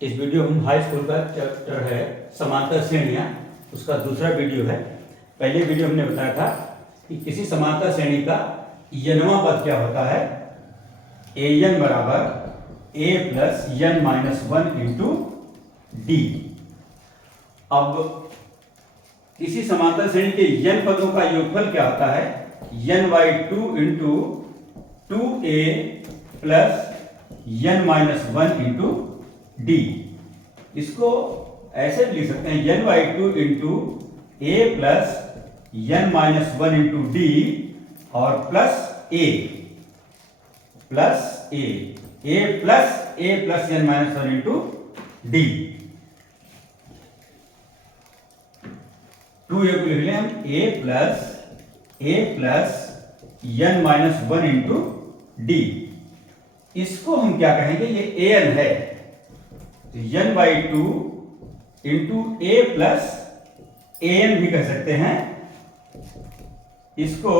इस वीडियो में high school का चैप्टर है समांतर श्रेणियां, उसका दूसरा वीडियो है। पहले वीडियो हमने बताया था कि किसी समांतर श्रेणी का यनवा पद क्या होता है। ए एन बराबर A plus N minus one into D. अब किसी समांतर श्रेणी के n पदों का योगफल क्या होता है, n by two into two A plus n minus one into D. इसको ऐसे भी लिख सकते हैं n by two into A plus n minus one into D और plus A plus A plus n minus one into D. Two A को लिख लें हम A plus n minus one into D. इसको हम क्या कहेंगे, ये ए एन है तो n by two into A plus A N भी कह सकते हैं। इसको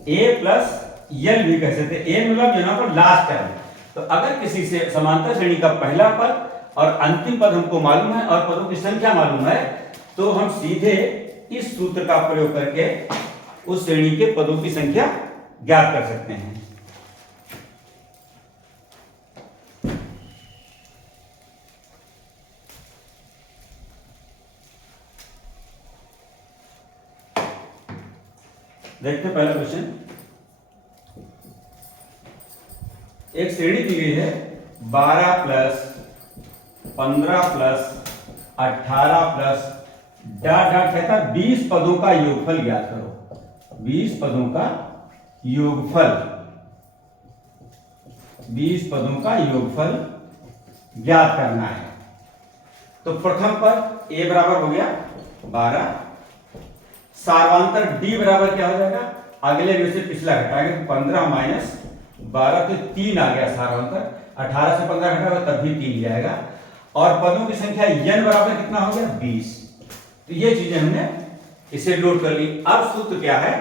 a प्लस एल भी कह सकते हैं। ए मतलब यहाँ पर लास्ट टर्म। तो अगर किसी से समांतर श्रेणी का पहला पद और अंतिम पद हमको मालूम है और पदों की संख्या मालूम है, तो हम सीधे इस सूत्र का प्रयोग करके उस श्रेणी के पदों की संख्या ज्ञात कर सकते हैं। देखते हैं पहला क्वेश्चन। एक श्रेणी दी गई है 12 plus 15 plus 18 plus dot dot कहता है 20 पदों का योगफल ज्ञात करो। 20 पदों का योगफल, 20 पदों का योगफल ज्ञात करना है। तो प्रथम पद a बराबर हो गया 12, सार्वांतर d बराबर क्या हो जाएगा, अगले में से पिछला घटाएंगे तो 15 माइनस 12 तो 3 आ गया सार्वांतर। 18 से 15 घटाओगे तब भी 3 जाएगा। और पदों की संख्या n बराबर कितना हो गया 20। तो ये चीजें हमने इसे नोट कर ली। अब सूत्र क्या है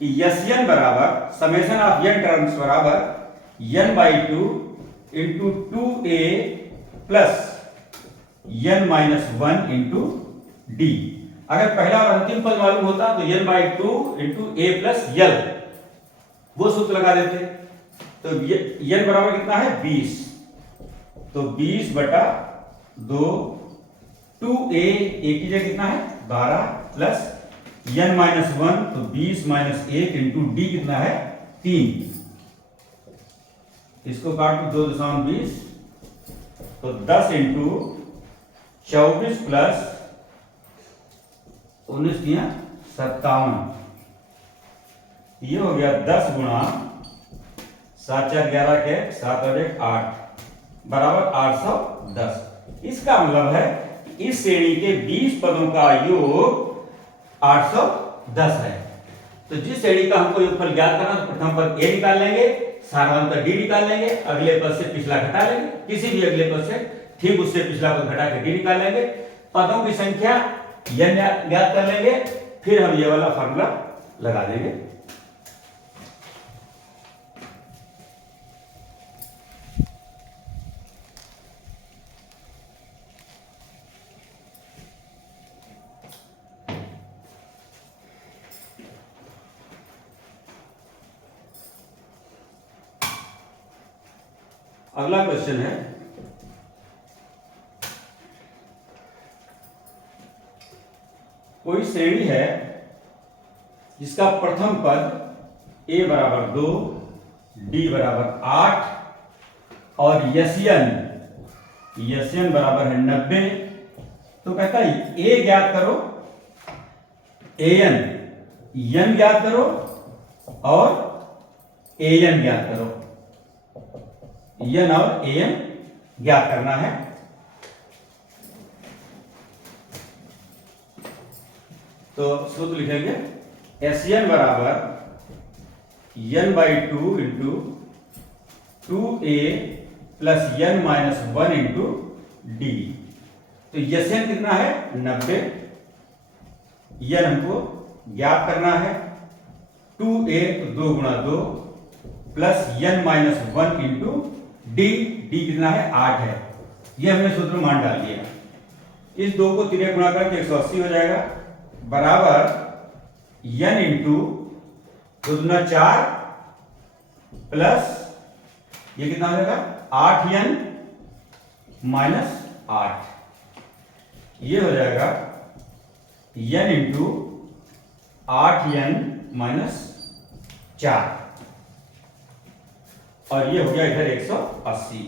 कि यस एन बराबर समेशन ऑफ n टर्म्स बराबर n by two into two A plus n minus one into D. अगर पहला और अंतिम पद मालूम होता तो n by two into A plus L, वो सूत्र लगा देते। तो n बराबर कितना है 20, तो 20 बटा 2 टू ए की जगह कितना है 12 प्लस n माइनस वन तो 20 माइनस 1 इंटू डी कितना है 3। इसको काट दो 2.20 तो 10 इंटू 24 प्लस 19 दिया 57। ये हो गया 10 गुणा 7 4 11 के 7 और 1 8 बराबर 810। इसका मतलब है इस श्रेणी के 20 पदों का योग 810 है। तो जिस श्रेणी का हमको योगफल ज्ञात करना, तो प्रथम पद a निकाल लेंगे, सार्वांतर d निकाल लेंगे, अगले पद से पिछला घटा लेंगे, किसी भी अगले पद से ठीक उससे पिछला पद घटा के d निकाल लेंगे, पदों की संख्या n ज्ञात कर लेंगे, फिर हम ये वाला फॉर्मूला लगा देंगे। अगला क्वेश्चन है, कोई श्रेणी है जिसका प्रथम पद a बराबर 2, d बराबर 8 और यस्यन बराबर है 90। तो कहता है a ज्ञात करो, n ज्ञात करो और an ज्ञात करो। n और an ज्ञात करना है। तो सूत्र लिखेंगे एस एन बराबर n by two into two A plus n minus one into D. तो एस एन कितना है 90, n हमको ज्ञात करना है। 2a तो 2 गुणा 2 plus n minus one into D, D कितना है 8 है। ये हमने सूत्र मान डाल दिया। इस 2 को 3 गुणा करके 180 हो जाएगा, बराबर n इंटू 2 दूना 4 प्लस ये कितना हो जाएगा 8n माइनस 8, ये हो जाएगा n इंटू 8n माइनस 4, और ये हो गया इधर 180।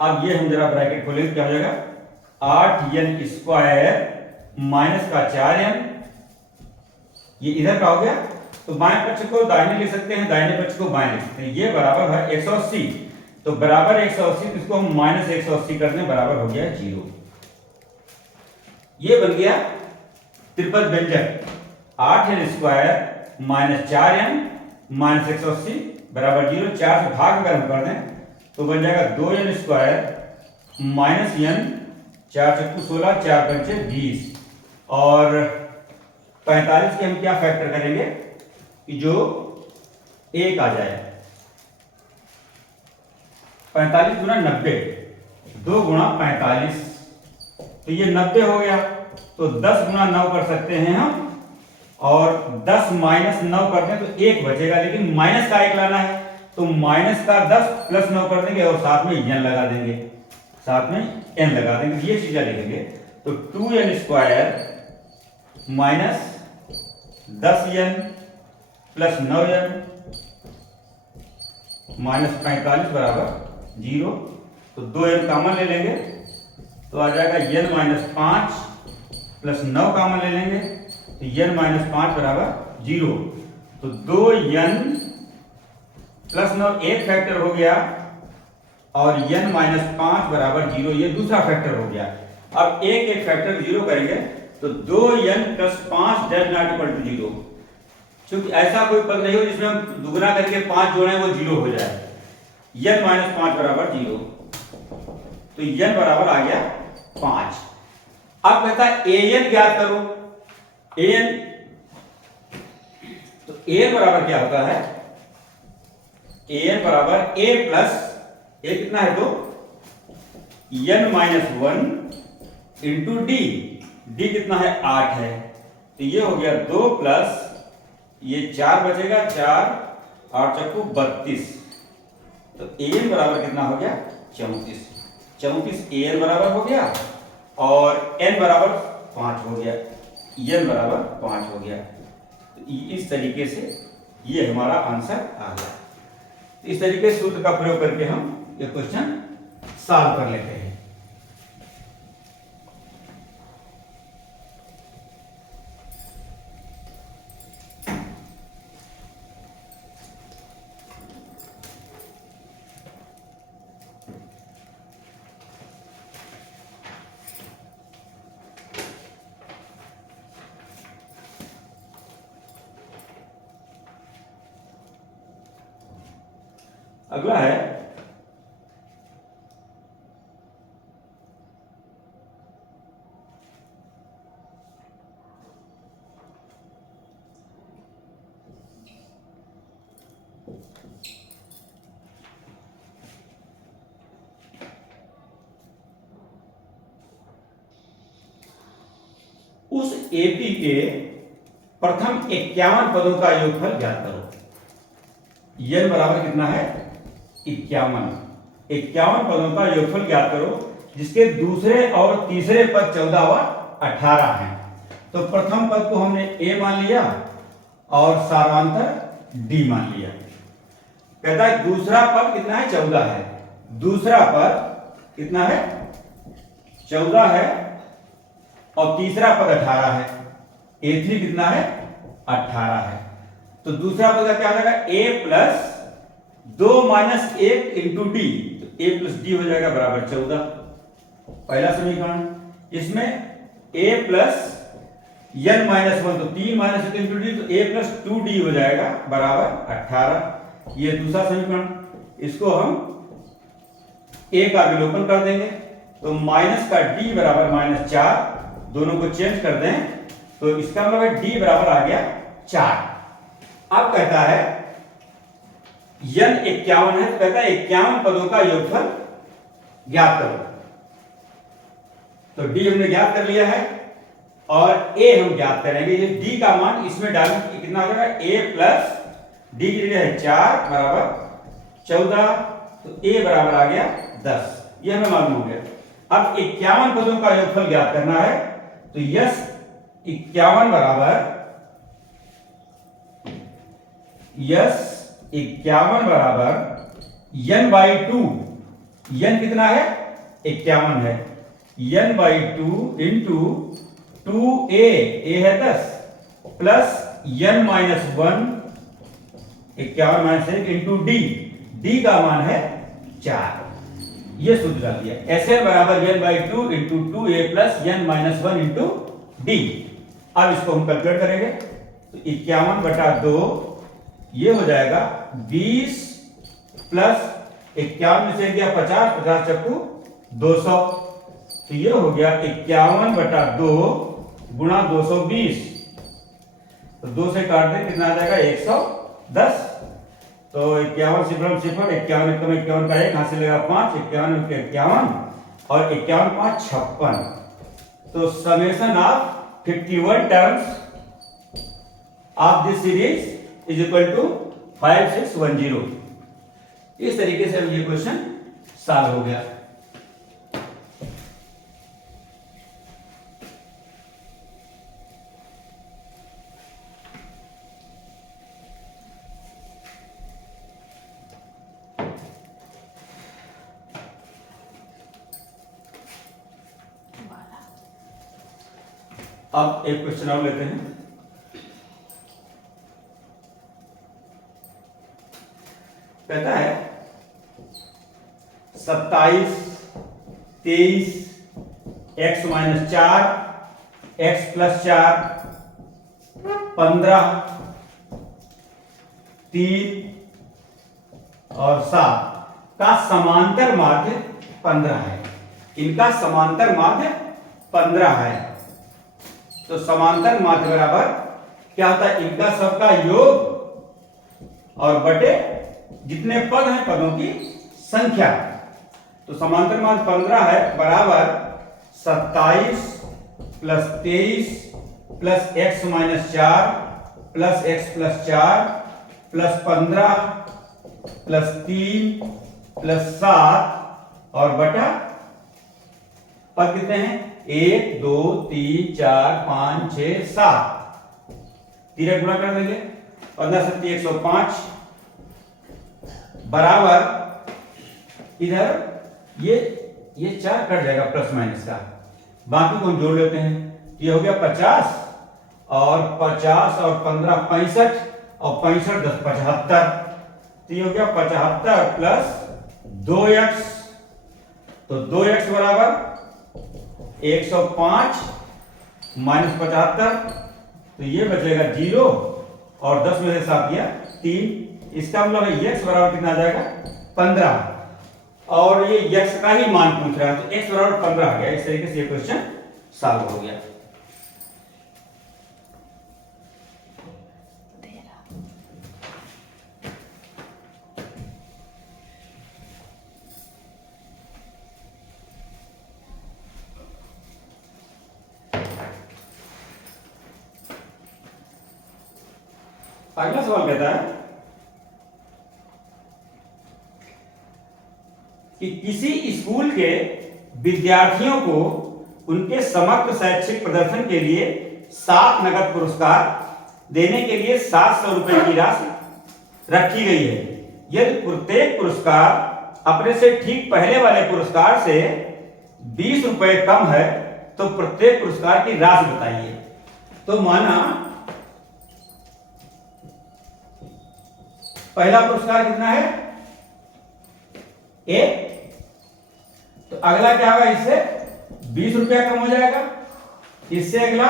अब ये हम जरा ब्रैकेट खोलेंगे, क्या हो जाएगा 8n स्क्वायर माइनस का 4n, ये इधर का हो गया। तो बाएं पक्ष को दाहिने लिख सकते हैं, दाहिने पक्ष को बाएं लिख सकते हैं। ये बराबर है 180, तो बराबर 180, तो इसको हम माइनस 180 कर दें, बराबर हो गया 0। ये बन गया त्रिपद व्यंजक 8n square minus 4n minus 180 बराबर 0। 4 से भाग अगर हम कर दें तो बन जाएगा 2n स्क्वायर माइनस n, 4 चक्कू 16, 4 पंचे 20, और 45 के हम क्या फैक्टर करेंगे कि जो 1 आ जाए। 45 गुना 90, 2 गुणा 45, तो ये 90 हो गया। तो 10 गुना 9 कर सकते हैं हम, और 10 माइनस 9 कर दें तो 1 बचेगा, लेकिन माइनस का 1 लाना है, तो माइनस का 10 प्लस 9 कर देंगे और साथ में n लगा देंगे, साथ में n लगा देंगे, ये चीजें लिखेंगे। तो 2n square minus 10n plus 9n minus 45 बराबर 0। तो 2n कॉमन ले लेंगे तो आ जाएगा n माइनस 5 प्लस 9 कॉमन ले लेंगे तो n माइनस 5 बराबर 0। तो 2n प्लस 9 एक फैक्टर हो गया, और n माइनस 5 बराबर 0 ये दूसरा फैक्टर हो गया। अब एक एक फैक्टर 0 करेंगे तो 2n plus 5 does not equal to 0, क्योंकि ऐसा कोई पद नहीं हो जिसमें हम दुगुना करके 5 जोड़ें वो 0 हो जाए। n माइनस 5 बराबर 0, तो n बराबर आ गया 5। अब कहता है an ज्ञात करो। an, तो an बराबर क्या होता है, an बराबर a प्लस a कितना है तो n minus 1 into D, D कितना है 8 है, तो ये हो गया 2 प्लस ये 4 बचेगा, 4 8 चक्कू 32, तो an बराबर कितना हो गया 34। 34 an बराबर हो गया, और n बराबर 5 हो गया, n बराबर 5 हो गया। तो इस तरीके से ये हमारा आंसर आ गया। इस तरीके से सूत्र का प्रयोग करके हम ये क्वेश्चन सॉल्व कर लेते हैं। अगला है उस एपी के प्रथम 51 पदों का योगफल ज्ञात करो। n बराबर कितना है 51, 51 पदों का योगफल ज्ञात करो जिसके दूसरे और तीसरे पद 14 व 18 हैं। तो प्रथम पद को हमने a मान लिया और सारांतर d मान लिया। कहता है दूसरा पद कितना है 14 है, दूसरा पद कितना है 14 है, और तीसरा पद 18 है, a3 कितना है 18 है। तो दूसरा पद का क्या हो जाएगा a plus 2 minus 1 into D, तो a प्लस डी हो जाएगा बराबर 14। पहला समीकरण, इसमें a प्लस n माइनस 1, तो 3 माइनस 1 इंटू डी, तो a प्लस 2d हो जाएगा बराबर 18। ये दूसरा समीकरण, इसको हम a का विलोपन कर देंगे तो माइनस का d बराबर माइनस 4, दोनों को चेंज कर दें तो इसका मतलब है d बराबर आ गया 4। अब कहता है n 51 है, तो कहता है 51 पदों का योगफल ज्ञात करो। तो डी हमने ज्ञात कर लिया है और ए हम ज्ञात करेंगे। ये डी का मान इसमें डालें कि कितना हो जाएगा, ए प्लस डी की जगह है 4 बराबर 14, तो ए बराबर आ गया 10। ये हमें मालूम हो गया। अब 51 पदों का योगफल ज्ञात करना है, तो यस 51 बराबर n बाई 2, n कितना है 51 है, n by 2 into 2a, a है 10 plus n minus 1, 51 minus 1 into d का मान है 4। ये सूत्र डाल दिया। Sn बराबर n by 2 into 2a plus n minus 1 into d। अब इसको हम कैलकुलेट करेंगे, तो 51/2 ये हो जाएगा 20 प्लस 51 में से गया 50, 50 चक्कू 200, तो ये हो गया 51/2 गुणा 220, तो 2 से काट दे कितना आ जाएगा 110। तो 51 सिफर 51 एकम 51 का 1 कहां से लगा 5, 51 में 51 और 51 5 56। तो summation of 51 terms of this series is equal to 5610। इस तरीके से ये क्वेश्चन सॉल्व हो गया। अब एक क्वेश्चन और लेते हैं। कहता है 27, 23, x माइनस 4, x प्लस 4, 15, 3 और 7 का समांतर माध्य 15 है। इनका समांतर माध्य 15 है। तो समांतर माध्य बराबर क्या होता है, इनका सबका योग और बटे जितने पद हैं पदों की संख्या। तो समांतर माध्य 15 है बराबर 27 plus 23 plus x minus 4 plus x plus 4 plus 15 plus 3 plus 7 और बटा पद कितने हैं 1 2 3 4 5 6 7, तीन गुणा कर देंगे 15 7 105 बराबर इधर ये 4 कट जाएगा प्लस माइनस का, बाकी को हम जोड़ लेते हैं। ये हो गया 50 और 50 और 15 65 और 65 10 75, तो ये हो गया 75 प्लस 2x, तो 2x बराबर 105 माइनस 75, तो ये बचेगा 0 और 10 में से 7 गया 3। इसका मतलब है x बराबर कितना आ जाएगा 15, और ये x का ही मान पूछ रहा है, तो x बराबर 15 आ गया। इस तरीके से ये क्वेश्चन सॉल्व हो गया। अगला सवाल कहता है कि किसी स्कूल के विद्यार्थियों को उनके समग्र शैक्षिक प्रदर्शन के लिए 7 नगद पुरस्कार देने के लिए 700 रुपए की राशि रखी गई है। यदि प्रत्येक पुरस्कार अपने से ठीक पहले वाले पुरस्कार से 20 रुपए कम है तो प्रत्येक पुरस्कार की राशि बताइए। तो माना पहला पुरस्कार कितना है ए, तो अगला क्या होगा, इससे 20 रुपया कम हो जाएगा, इससे अगला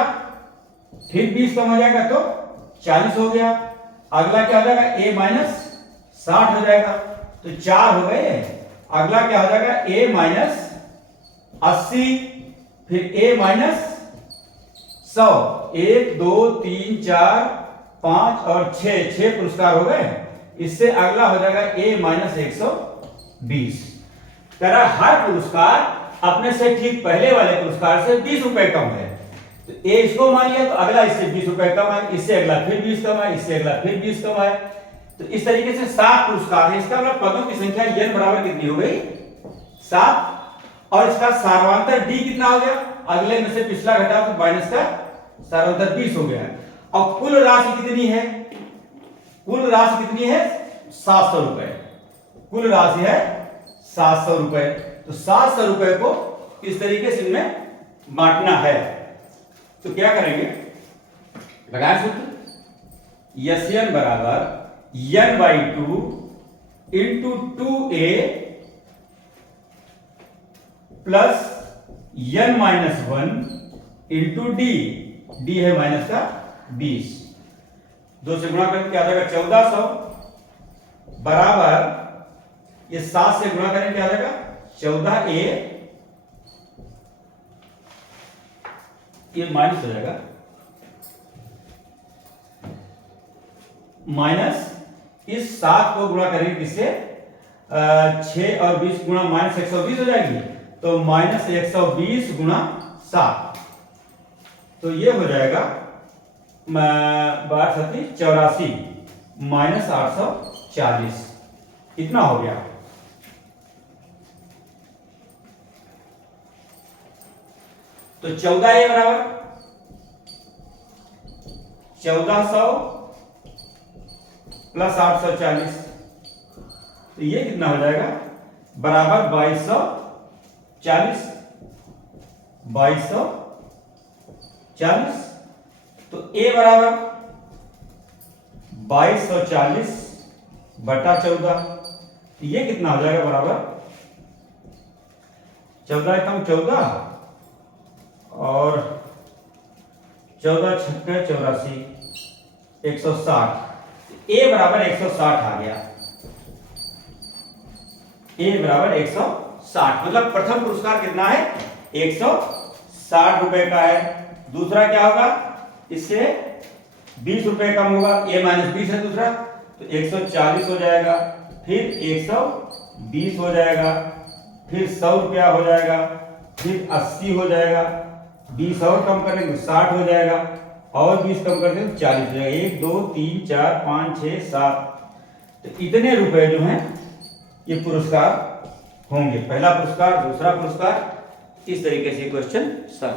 फिर 20 कम हो जाएगा तो 40 हो गया, अगला क्या हो जाएगा ए माइनस 60 हो जाएगा, तो 4 हो गए। अगला क्या हो जाएगा ए माइनस 80, फिर ए माइनस 100, 1 2 3 4 5 और 6 पुरस्कार हो गए। इससे अगला हो जाएगा a माइनस 120। कह रहा हर पुरस्कार अपने से ठीक पहले वाले पुरस्कार से 20 रुपए कम है, तो ए इसको मान लिया, तो अगला इससे 20 रुपए कम है, इससे अगला फिर 20 कम है, इससे अगला फिर 20 कम है। तो इस तरीके से 7 पुरस्कार है। इसका मतलब पदों की संख्या n बराबर कितनी हो गई? 7। और इसका सार्वंतर d कितना हो गया? अगले में से पिछला घटा तो माइनस का सार्वंतर 20 हो गया। और कुल राशि कितनी है? कुल राशि कितनी है? 700 रुपए। कुल राशि है 700 रुपए। तो 700 रुपए को इस तरीके से इनमें बांटना है। तो क्या करेंगे? लगाए सूत्र। यन बराबर n/2 into 2a plus n-1 into D है माइनस का 20। 2 से गुणा करके क्या आ जाएगा? 1400 बराबर ये 7 से गुणा करें क्या आ जाएगा? 14a, ये माइनस हो जाएगा, माइनस इस 7 को गुणा करेंगे किससे? 6 और 20 गुणा माइनस 120 हो जाएगी, तो माइनस 120 गुणा 7, तो ये हो जाएगा 84 माइनस 840। कितना हो गया? तो 14a बराबर 1400 प्लस 840, तो ये कितना हो जाएगा? बराबर 2240। 2240, तो a बराबर 2240 बटा 14, तो ये कितना हो जाएगा? बराबर 14 कम 14 और 14 छक्के 84, 160। a बराबर 160 आ गया। a बराबर 160, मतलब प्रथम पुरस्कार कितना है? 160 रुपए का है। दूसरा क्या होगा? इससे 20 रुपए कम होगा, a माइनस 20 है दूसरा, तो 140 हो जाएगा, फिर 120 हो जाएगा, फिर 100 रुपया हो जाएगा, फिर 80 हो जाएगा, 20 और कम करेंगे तो 60 हो जाएगा, और 20 कम कर देंगे तो 40 हो जाएगा। 1 2 3 4 5 6 7, तो इतने रुपए जो हैं ये पुरस्कार होंगे। पहला पुरस्कार, दूसरा पुरस्कार, इस तरीके से क्वेश्चन सर।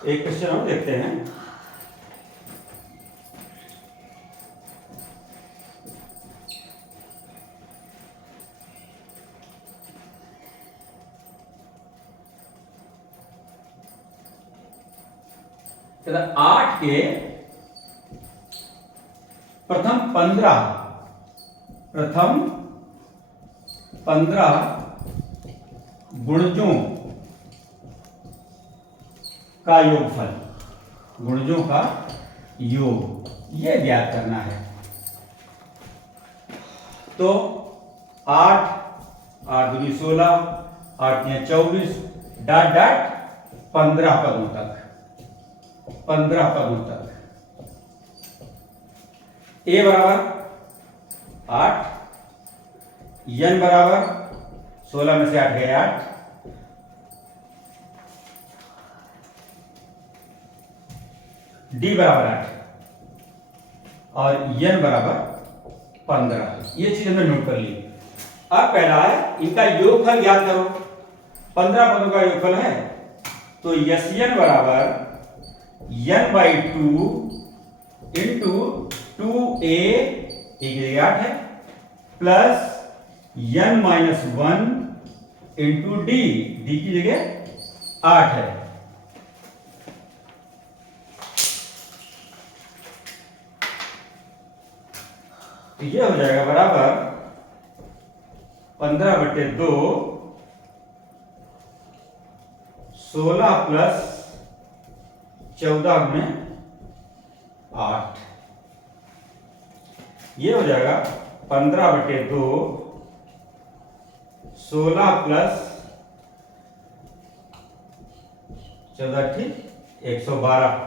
एक क्वेश्चन हम देखते हैं। कहता 8 के प्रथम 15 गुणजों का योगफल, गुणजों का योग, ये ज्ञात करना है। तो 8 8 दूनी 16, 8 या 24, डॉट डॉट 15 पदों तक, 15 पदों तक। a बराबर 8, n बराबर 16 में से 8 गए 8, d बराबर 8 और n बराबर 15। ये चीज हमने नोट कर ली। अब पहला है इनका योगफल ज्ञात करो। 15 पदों का योगफल है, तो Sn बराबर n/2 इंटू 2a, एक जगह 8 है, प्लस n-1 इंटू डी की जगह 8 है। तो ये हो जाएगा बराबर 15/2, 16 प्लस 14 में 8, ये हो जाएगा 15/2, 16 प्लस 14 ठीक 112।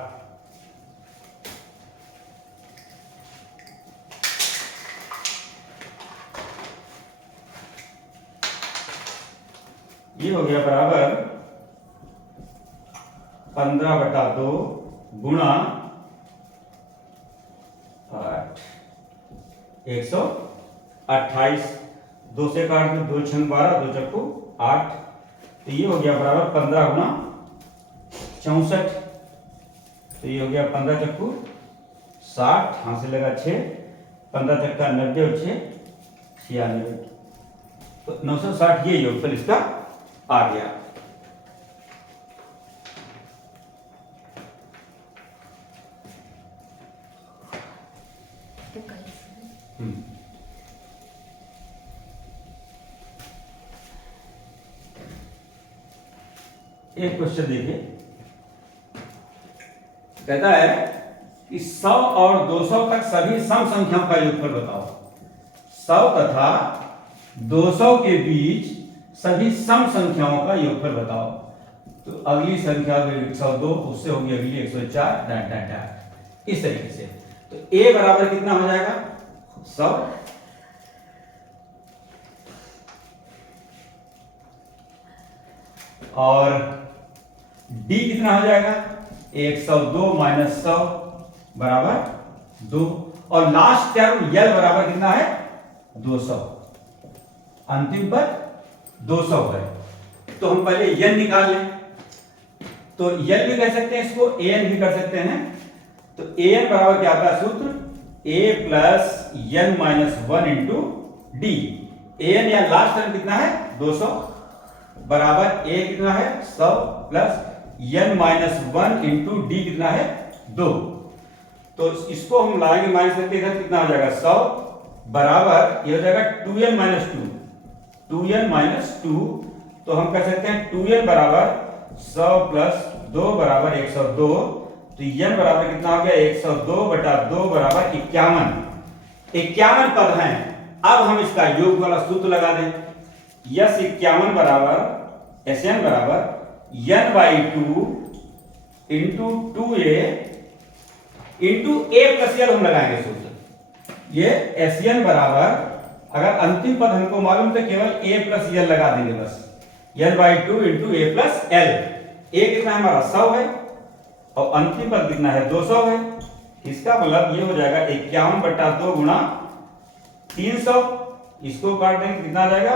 ये हो गया बराबर 15/2 गुणा 8, 128। 2 से काट दो, 2 छंग 12, 2 चक्कू 8। तो ये हो गया बराबर 15 गुणा 64। तो ये हो गया 15 चक्कू 60, हाथ से लगा 6, 15 चक्का 90 और 6 96। तो 960 ये योगफल इसका आ गया। एक क्वेश्चन देखिए, कहता है कि 100 और 200 तक सभी सम संख्याओं का योगफल बताओ। 100 तथा 200 के बीच सभी सम संख्याओं का योगफल बताओ। तो अगली संख्या 102, उससे होगी अगली 104, डैट डैट डैट, इस तरीके से। तो a बराबर कितना हो जाएगा 100, और d कितना हो जाएगा 102 माइनस 100 बराबर 2, और लास्ट टर्म l बराबर कितना है 200, अंतिम पर 200 है। तो हम पहले n निकाल लें। तो n भी कह सकते हैं इसको, an भी कर सकते हैं। तो an बराबर क्या आता है सूत्र, a plus n minus 1 into D. an या लास्ट टर्म कितना है 200 बराबर a कितना है 100 plus n minus 1 into D कितना है 2। तो इसको हम लाएंगे माइनस करके, इधर कितना हो जाएगा 100 बराबर ये हो जाएगा 2n माइनस 2, 2n माइनस 2। तो हम कह सकते हैं 2n बराबर 100 प्लस 2 बराबर 102। तो n बराबर कितना हो गया 102/2 बराबर 51। 51 पद हैं। अब हम इसका योग वाला सूत्र लगा दें। यस 51 बराबर Sn बराबर n/2 into 2a into a plus l हम लगाएंगे सूत्र। ये Sn बराबर, अगर अंतिम पद हमको मालूम तो केवल a प्लस l लगा देंगे बस, n/2 into a plus l। a कितना है हमारा 100 है, और अंतिम पद कितना है 200 है। इसका मतलब ये हो जाएगा 51/2 गुणा 300। इसको काट देंगे कितना आ जाएगा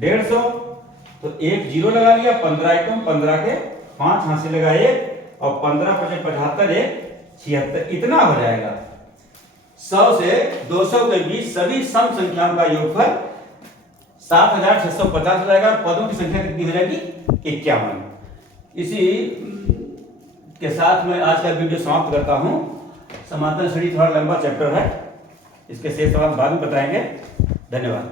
150। तो एक जीरो लगा लिया, 15 एकम 15 के 5, हाथ से लगा 1, और 15 × 75 1 76, इतना हो जाएगा। 100 से 200 के बीच सभी सम संख्याओं का योगफल 7650 हो जाएगा, और पदों की संख्या कितनी हो जाएगी 51। इसी के साथ मैं आज का वीडियो समाप्त करता हूं। समांतर श्रेणी थोड़ा लंबा चैप्टर है, इसके शेष सवाल बाद में बताएंगे। धन्यवाद।